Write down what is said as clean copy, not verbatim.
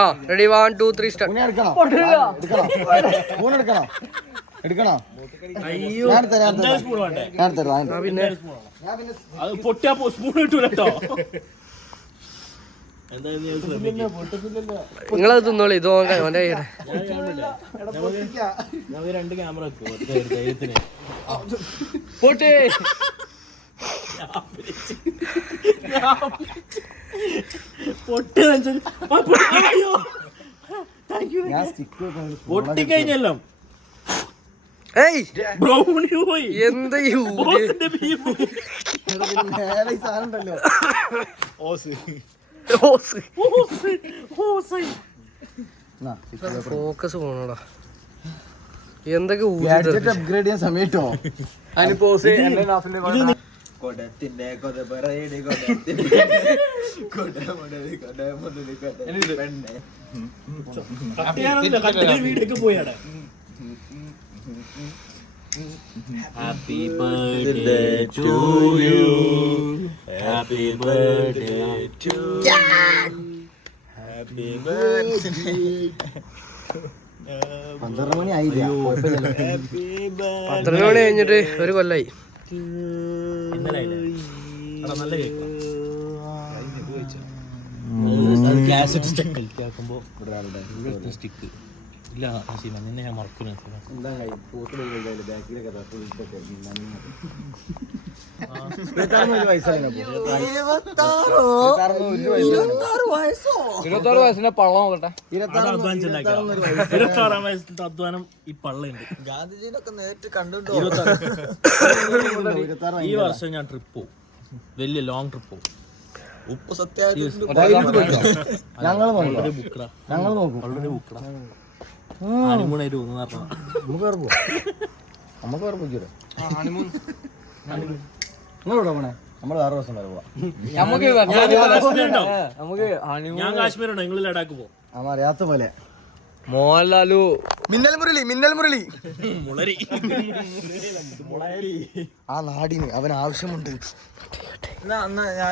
ആ ready 1 2 3 start. എടുക്കണോ? പിന്നെ നിങ്ങളത് തിന്നോളി. ഇത് ഓന്റെ രണ്ട് ക്യാമറ പൊട്ടി പൊട്ടിക്കഴിഞ്ഞല്ലോ. എന്താ ഫോക്കസ് പോണോടാ. എന്തൊക്കെ അപ്ഗ്രേഡ് ചെയ്യാൻ സമയട്ടോ. കൊടത്തിന്റെ കൊട പറയടി കൊടത്തിന്റെ വീടൊക്കെ പോയാടാ. Happy birthday to you. Happy birthday to you. Happy birthday. 12 മണി ആയില്ല. 12 മണി കഴിഞ്ഞിട്ട് ഒരു കൊല്ലായി. നല്ല കേക്ക് സ്റ്റിക്ക് ഇല്ല. നിന്നെ ഞാൻ മറക്കുന്നു. അധ്വാനം ഈ പള്ളുണ്ട്. ഗാന്ധിജിനൊക്കെ നേരിട്ട് കണ്ടുണ്ടോ? ഈ വർഷം ഞാൻ ട്രിപ്പ് പോകും, വലിയ ലോങ് ട്രിപ്പ് പോകും. ഉപ്പ് സത്യമായിട്ട് ഓൾറെഡി ബുക്കടാ. ഹണിമൂണായിട്ട് പോകുന്ന നമ്മള് 6 ദിവസം വരെ പോവാം. ഞാൻ കാശ്മീരുണ്ടോ, നിങ്ങൾ ലഡാക്ക് പോകും. അറിയാത്ത പോലെ മോഹൻലാലു മിന്നൽ മുരളി മുളരി ആ നാടിന് അവൻ ആവശ്യമുണ്ട്.